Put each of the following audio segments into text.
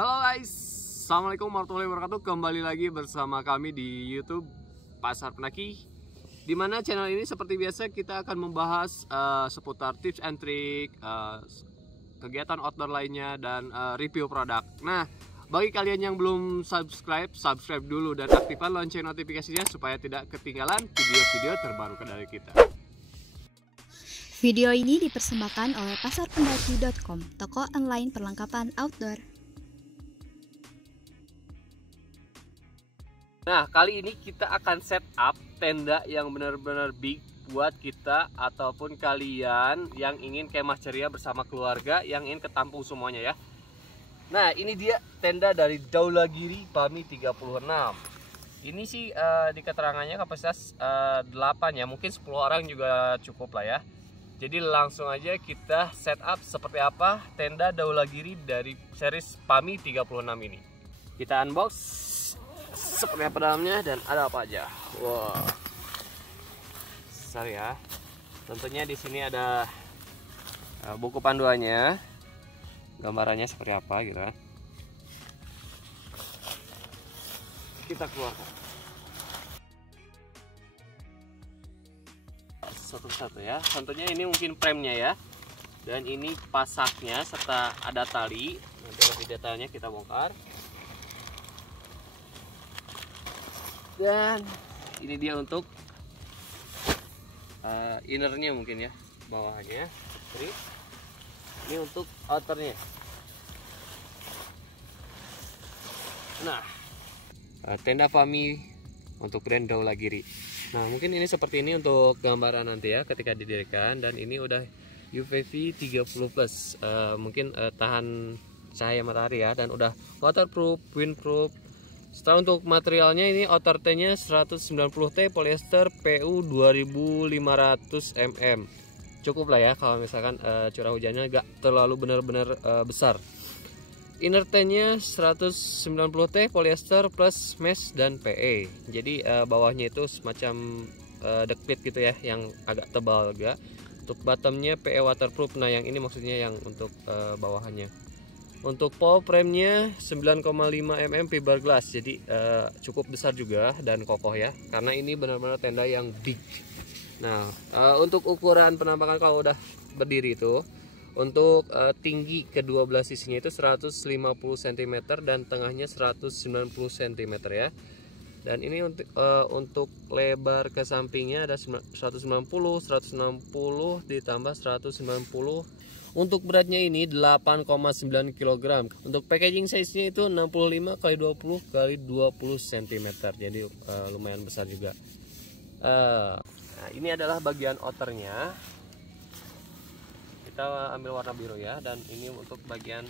Halo guys, Assalamualaikum warahmatullahi wabarakatuh. Kembali lagi bersama kami di YouTube Pasar Penaki, dimana channel ini seperti biasa kita akan membahas seputar tips and trick, kegiatan outdoor lainnya, dan review produk. Nah, bagi kalian yang belum subscribe dulu dan aktifkan lonceng notifikasinya supaya tidak ketinggalan video-video terbaru dari kita. Video ini dipersembahkan oleh pasarpendaki.com, toko online perlengkapan outdoor. Nah, kali ini kita akan set up tenda yang benar-benar big buat kita ataupun kalian yang ingin kemah ceria bersama keluarga, yang ingin ketampung semuanya ya. Nah, ini dia tenda dari Dhaulagiri PAMI 36. Ini sih di keterangannya kapasitas 8 ya, mungkin 10 orang juga cukup lah ya. Jadi langsung aja kita setup seperti apa tenda Dhaulagiri dari series PAMI 36 ini. Kita unbox seperti apa dalamnya dan ada apa aja. Wow, besar ya. Tentunya di sini ada buku panduannya, gambarannya seperti apa gitu kan. Kita keluarkan satu-satu ya. Tentunya ini mungkin premnya ya, dan ini pasaknya serta ada tali. Nanti lebih detailnya kita bongkar. Dan ini dia untuk innernya mungkin ya, bawahnya. Ini untuk outernya. Nah, tenda PAMI untuk brand Dhaulagiri. Nah, mungkin ini seperti ini untuk gambaran nanti ya ketika didirikan. Dan ini udah UVV 30+, mungkin tahan cahaya matahari ya, dan udah waterproof, windproof. Setelah untuk materialnya, ini outer T-nya 190T polyester PU 2500 mm. Cukup lah ya kalau misalkan curah hujannya gak terlalu benar-benar besar. Inner T-nya 190T polyester plus mesh dan PE. Jadi bawahnya itu semacam ductile gitu ya, yang agak tebal juga. Untuk bottomnya PE waterproof. Nah, yang ini maksudnya yang untuk bawahannya. Untuk pole frame-nya 9,5 mm fiberglass. Jadi cukup besar juga dan kokoh ya, karena ini benar-benar tenda yang big. Nah, untuk ukuran penampakan kalau udah berdiri itu, untuk tinggi kedua belah sisinya itu 150 cm dan tengahnya 190 cm ya. Dan ini untuk lebar ke sampingnya ada 190 ditambah 190. Untuk beratnya ini 8,9 kg. Untuk packaging size-nya itu 65 x 20 x 20 cm. Jadi lumayan besar juga. Nah, ini adalah bagian outernya. Kita ambil warna biru ya, dan ini untuk bagian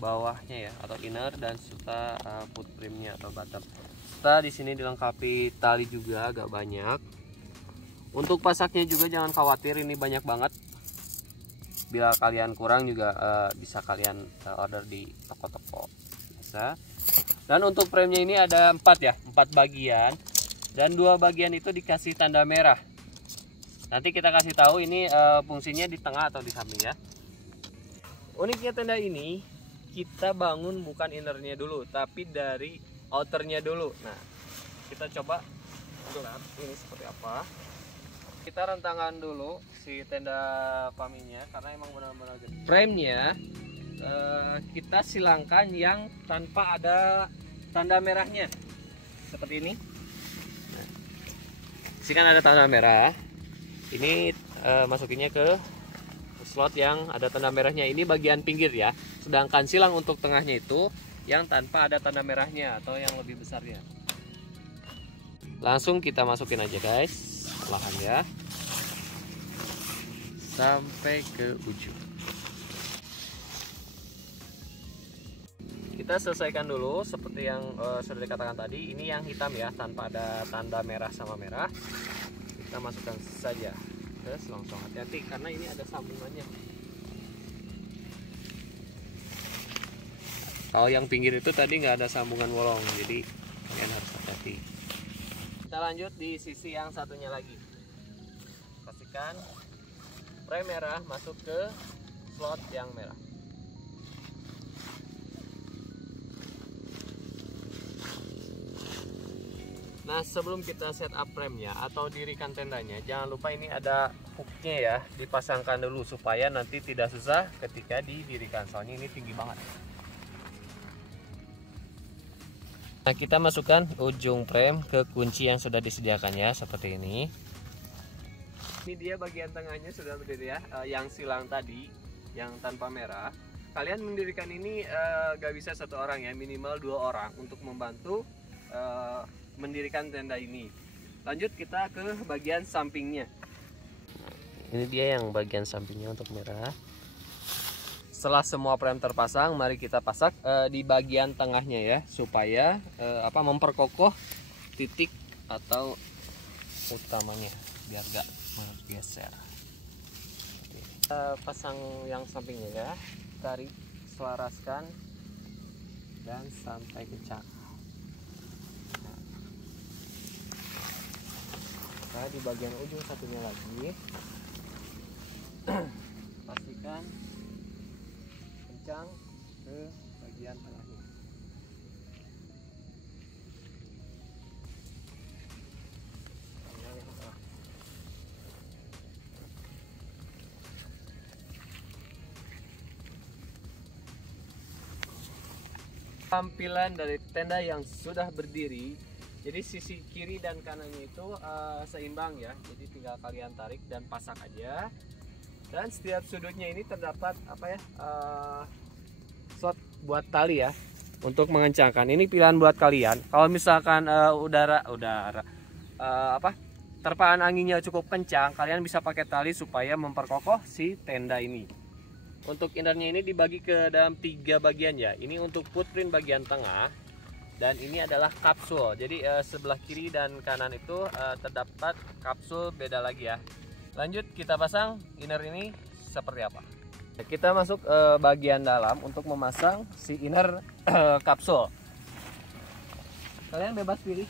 bawahnya ya, atau inner, dan serta footframe-nya atau bottom. Serta di sini dilengkapi tali juga agak banyak. Untuk pasaknya juga jangan khawatir, ini banyak banget. Bila kalian kurang juga bisa kalian order di toko-toko biasa. Dan untuk frame-nya ini ada 4 ya, 4 bagian, dan 2 bagian itu dikasih tanda merah. Nanti kita kasih tahu ini fungsinya di tengah atau di samping ya. Uniknya tenda ini, kita bangun bukan innernya dulu, tapi dari outernya dulu. Nah, kita coba lihat ini seperti apa. Kita rentangkan dulu si tenda PAMI-nya, karena emang benar-benar gede. Frame-nya kita silangkan yang tanpa ada tanda merahnya, seperti ini. Nah, sini kan ada tanda merah. Ini masukinnya ke slot yang ada tanda merahnya. Ini bagian pinggir ya. Sedangkan silang untuk tengahnya itu yang tanpa ada tanda merahnya atau yang lebih besarnya. Langsung kita masukin aja guys, perlahan ya, sampai ke ujung. Kita selesaikan dulu seperti yang sudah dikatakan tadi. Ini yang hitam ya, tanpa ada tanda merah sama merah. Kita masukkan saja ke selongsong. Hati-hati karena ini ada sambungannya. Kalau yang pinggir itu tadi nggak ada sambungan bolong, jadi kalian harus hati-hati. Kita lanjut di sisi yang satunya lagi. Pastikan frame merah masuk ke slot yang merah. Nah, sebelum kita set up frame-nya atau dirikan tendanya, jangan lupa ini ada hook-nya ya, dipasangkan dulu supaya nanti tidak susah ketika didirikan. Soalnya ini tinggi banget. Nah, kita masukkan ujung frame ke kunci yang sudah disediakan ya, seperti ini. Ini dia bagian tengahnya sudah berdiri ya, yang silang tadi, yang tanpa merah. Kalian mendirikan ini gak bisa satu orang ya, minimal 2 orang untuk membantu mendirikan tenda ini. Lanjut kita ke bagian sampingnya. Ini dia yang bagian sampingnya untuk merah. Setelah semua frame terpasang, mari kita pasang di bagian tengahnya ya, supaya memperkokoh titik atau utamanya biar gak geser. Kita pasang yang sampingnya ya, tarik, selaraskan dan sampai kencang. Nah, di bagian ujung satunya lagi pastikan kencang ke bagian tengahnya. Tampilan dari tenda yang sudah berdiri, jadi sisi kiri dan kanannya itu seimbang ya, jadi tinggal kalian tarik dan pasak aja. Dan setiap sudutnya ini terdapat slot buat tali ya, untuk mengencangkan. Ini pilihan buat kalian. Kalau misalkan terpaan anginnya cukup kencang, kalian bisa pakai tali supaya memperkokoh si tenda ini. Untuk innernya ini dibagi ke dalam 3 bagian ya. Ini untuk footprint bagian tengah, dan ini adalah kapsul. Jadi sebelah kiri dan kanan itu terdapat kapsul beda lagi ya. Lanjut kita pasang inner ini seperti apa. Kita masuk bagian dalam untuk memasang si inner kapsul. Kalian bebas pilih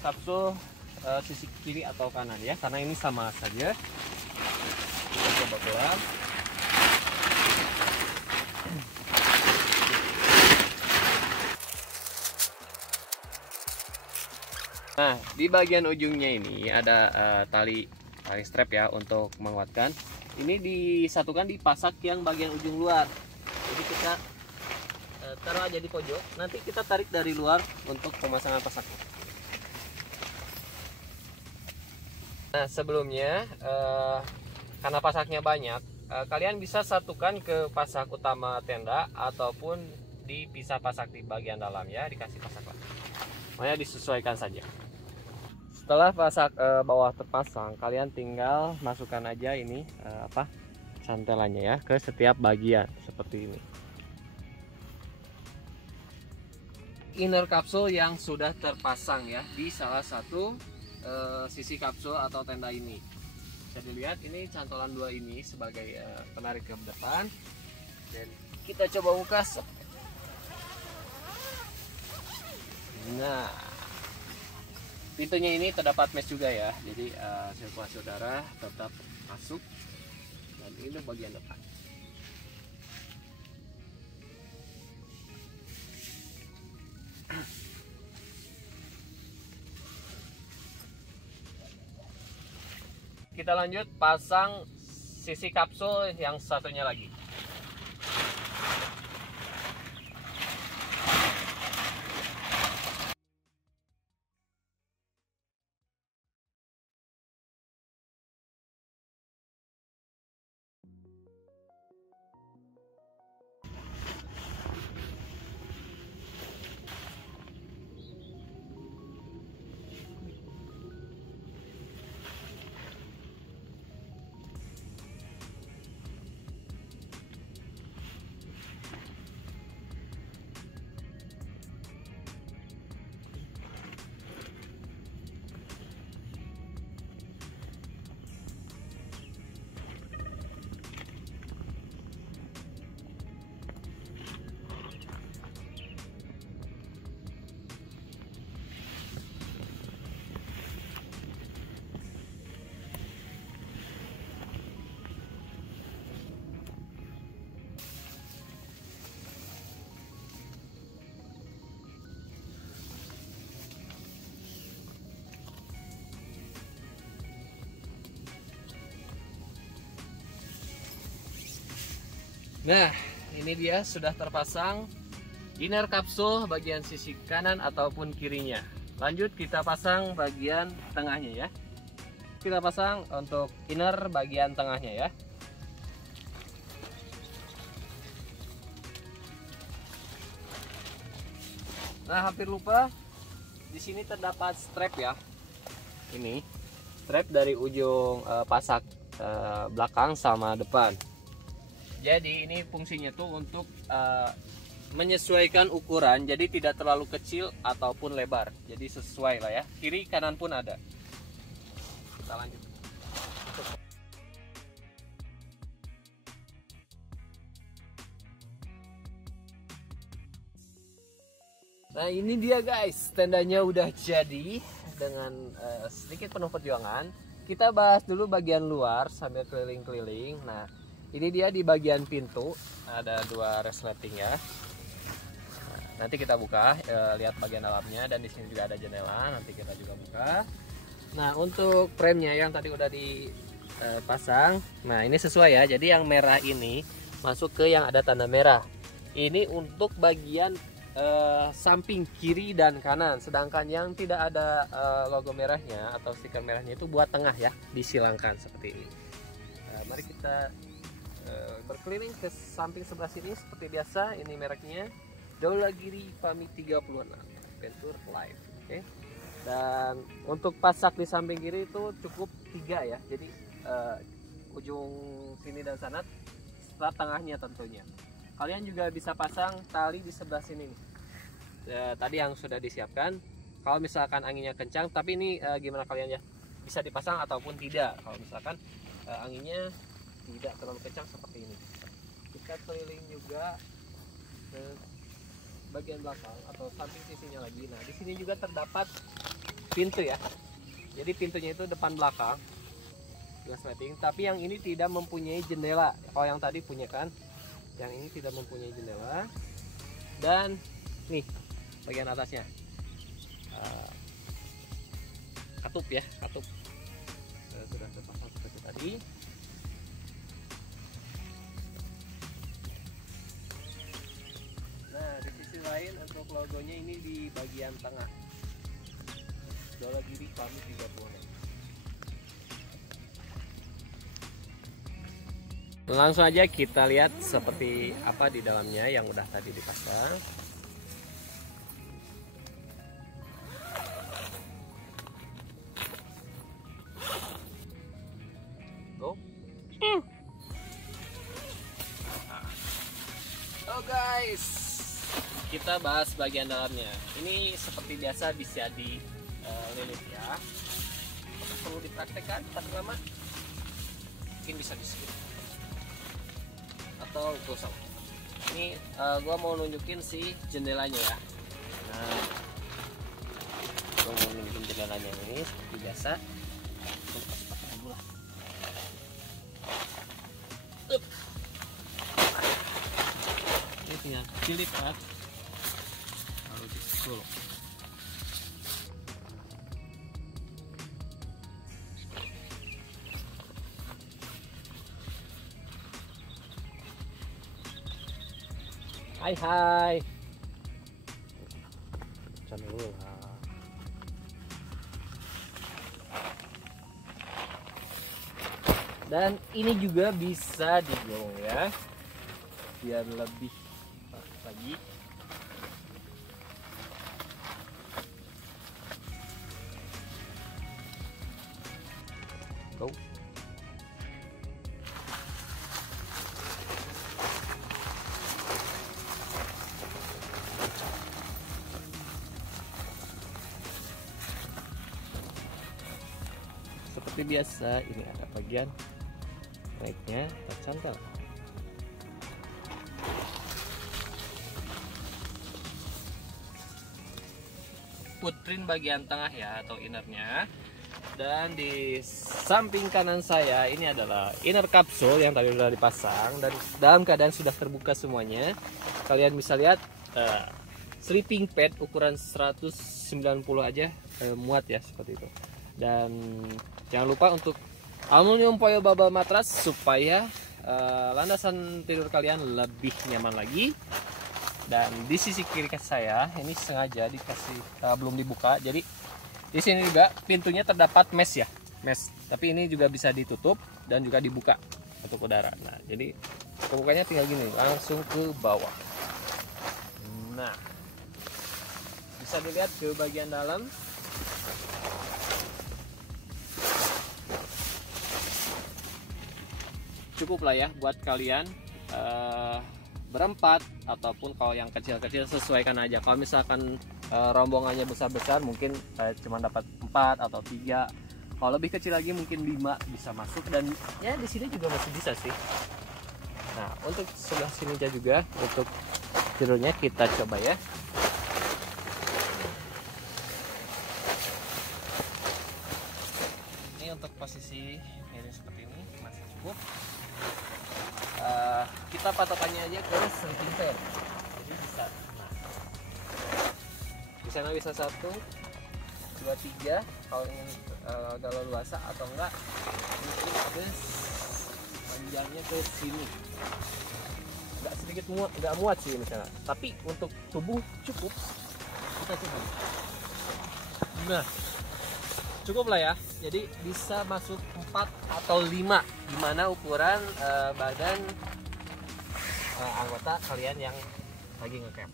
kapsul sisi kiri atau kanan ya, karena ini sama saja. Kita coba pelan. Nah, di bagian ujungnya ini ada tali strap ya untuk menguatkan. Ini disatukan di pasak yang bagian ujung luar. Jadi kita taruh aja di pojok. Nanti kita tarik dari luar untuk pemasangan pasaknya. Nah, sebelumnya karena pasaknya banyak, kalian bisa satukan ke pasak utama tenda ataupun dipisah pasak di bagian dalam ya, dikasih pasak lah. Makanya disesuaikan saja. Setelah pasak bawah terpasang, kalian tinggal masukkan aja ini cantelannya ya ke setiap bagian seperti ini. Inner kapsul yang sudah terpasang ya di salah satu sisi kapsul atau tenda ini. Bisa dilihat ini cantolan 2 ini sebagai penarik ke depan. Dan kita coba buka. Nah, pintunya ini terdapat mesh juga ya, jadi sirkulasi udara tetap masuk. Dan ini bagian depan. Kita lanjut pasang sisi kapsul yang satunya lagi. Nah, ini dia sudah terpasang inner kapsul bagian sisi kanan ataupun kirinya. Lanjut kita pasang bagian tengahnya ya. Kita pasang untuk inner bagian tengahnya ya. Nah, hampir lupa, di sini terdapat strap ya. Ini strap dari ujung pasak belakang sama depan. Jadi ini fungsinya tuh untuk menyesuaikan ukuran, jadi tidak terlalu kecil ataupun lebar. Jadi sesuai lah ya. Kiri kanan pun ada. Kita lanjut. Nah, ini dia guys, tendanya udah jadi dengan sedikit penuh perjuangan. Kita bahas dulu bagian luar sambil keliling-keliling. Nah, ini dia di bagian pintu, ada 2 resleting ya. Nah, nanti kita buka, lihat bagian dalamnya, dan di sini juga ada jendela, nanti kita juga buka. Nah, untuk frame-nya yang tadi udah dipasang, nah ini sesuai ya. Jadi yang merah ini masuk ke yang ada tanda merah. Ini untuk bagian samping kiri dan kanan, sedangkan yang tidak ada logo merahnya atau stiker merahnya itu buat tengah ya, disilangkan seperti ini. Mari kita berkeliling ke samping sebelah sini seperti biasa. Ini mereknya Dhaulagiri Fami 36 Adventure Life. Oke. Dan untuk pasak di samping kiri itu cukup 3 ya, jadi ujung sini dan sana serta tengahnya tentunya. Kalian juga bisa pasang tali di sebelah sini nih. Tadi yang sudah disiapkan. Kalau misalkan anginnya kencang, tapi ini gimana kalian ya? Bisa dipasang ataupun tidak. Kalau misalkan anginnya tidak terlalu kencang seperti ini. Kita keliling juga ke bagian belakang atau samping sisinya lagi. Nah, di sini juga terdapat pintu ya. Jadi pintunya itu depan belakang, glass lighting. Tapi yang ini tidak mempunyai jendela. Kalau yang tadi punya kan? Yang ini tidak mempunyai jendela. Dan nih bagian atasnya katup ya, katup sudah terpasang seperti tadi. Nah, di sisi lain untuk logonya ini di bagian tengah, Dhaulagiri Fami 36. Langsung aja kita lihat seperti apa di dalamnya yang udah tadi dipasang. Go. Oh guys, kita bahas bagian dalamnya. Ini seperti biasa bisa dililit ya. Perlu dipraktekkan lama, mungkin bisa di skip atau gosong. Ini gua mau nunjukin si jendelanya ya. Nah, gua mau nunjukin jendelanya ini seperti biasa. Ini tinggal dilipat lalu disusul. Hai. Jangan dulu lah. Dan ini juga bisa digulung ya, biar lebih lagi. Go. Seperti biasa, ini ada bagian baiknya tercantel. Footprint bagian tengah ya atau innernya. Dan di samping kanan saya ini adalah inner kapsul yang tadi sudah dipasang dan dalam keadaan sudah terbuka semuanya. Kalian bisa lihat sleeping pad ukuran 190 aja muat ya seperti itu. Dan jangan lupa untuk aluminium foil bubble matras supaya landasan tidur kalian lebih nyaman lagi. Dan di sisi kiri saya ini sengaja dikasih belum dibuka, jadi di sini juga pintunya terdapat mesh ya, mesh. Tapi ini juga bisa ditutup dan juga dibuka untuk udara. Nah, jadi kebukanya tinggal gini, langsung ke bawah. Nah, bisa dilihat ke bagian dalam. Cukup lah ya buat kalian berempat, ataupun kalau yang kecil-kecil sesuaikan aja. Kalau misalkan rombongannya besar-besar mungkin cuma dapat 4 atau 3. Kalau lebih kecil lagi mungkin 5 bisa masuk, dan ya di sini juga masih bisa sih. Nah, untuk sebelah sini juga untuk tidurnya kita coba ya. Ini untuk posisi ini seperti ini masih cukup. Kita patokannya aja ke sleeping fan, jadi bisa. Nah, di sana bisa 1, 2, 3 kalau ingin agak leluasa, atau enggak mungkin ke panjangnya ke sini. Enggak sedikit enggak muat sih misalnya, tapi untuk tubuh cukup. Kita coba. Nah, cukup lah ya. Jadi bisa masuk 4 atau 5, gimana ukuran badan anggota kalian yang lagi ngecamp.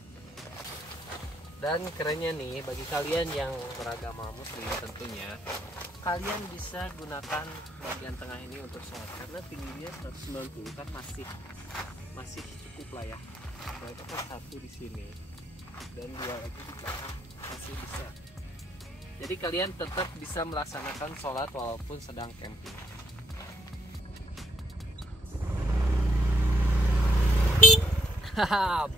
Dan kerennya nih, bagi kalian yang beragama muslim tentunya, kalian bisa gunakan bagian tengah ini untuk sholat, karena tingginya 190 kan masih cukup lah ya. Berarti kan 1 di sini dan 2 lagi di belakang masih bisa. Jadi kalian tetap bisa melaksanakan sholat walaupun sedang camping.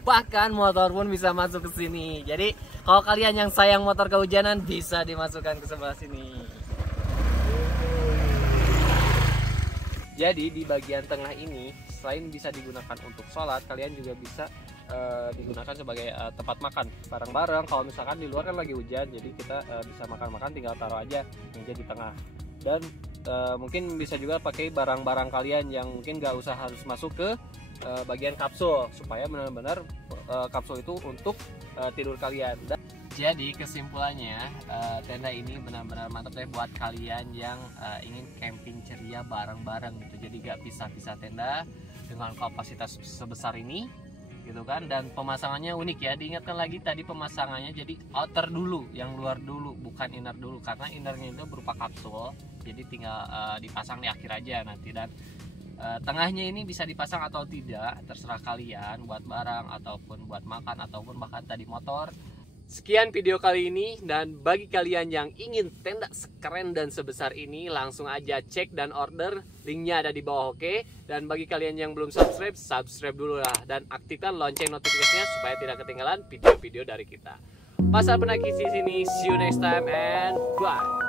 Bahkan motor pun bisa masuk ke sini. Jadi kalau kalian yang sayang motor kehujanan, bisa dimasukkan ke sebelah sini. Jadi di bagian tengah ini, selain bisa digunakan untuk sholat, kalian juga bisa digunakan sebagai tempat makan bareng-bareng. Kalau misalkan di luar kan lagi hujan, jadi kita bisa makan-makan tinggal taruh aja meja di tengah. Dan mungkin bisa juga pakai barang-barang kalian yang mungkin nggak usah harus masuk ke bagian kapsul, supaya benar-benar kapsul itu untuk tidur kalian. Jadi kesimpulannya, tenda ini benar-benar mantap deh buat kalian yang ingin camping ceria bareng-bareng gitu. Jadi gak pisah-pisah tenda dengan kapasitas sebesar ini gitu kan. Dan pemasangannya unik ya, diingatkan lagi tadi pemasangannya jadi outer dulu, yang luar dulu, bukan inner dulu, karena innernya itu berupa kapsul, jadi tinggal dipasang di akhir aja nanti. Dan tengahnya ini bisa dipasang atau tidak, terserah kalian, buat barang ataupun buat makan ataupun bahkan tadi motor. Sekian video kali ini, dan bagi kalian yang ingin tenda sekeren dan sebesar ini, langsung aja cek dan order, linknya ada di bawah, oke? Dan bagi kalian yang belum subscribe, subscribe dulu lah, dan aktifkan lonceng notifikasinya supaya tidak ketinggalan video-video dari kita. Pasar Penakis di sini, see you next time and bye.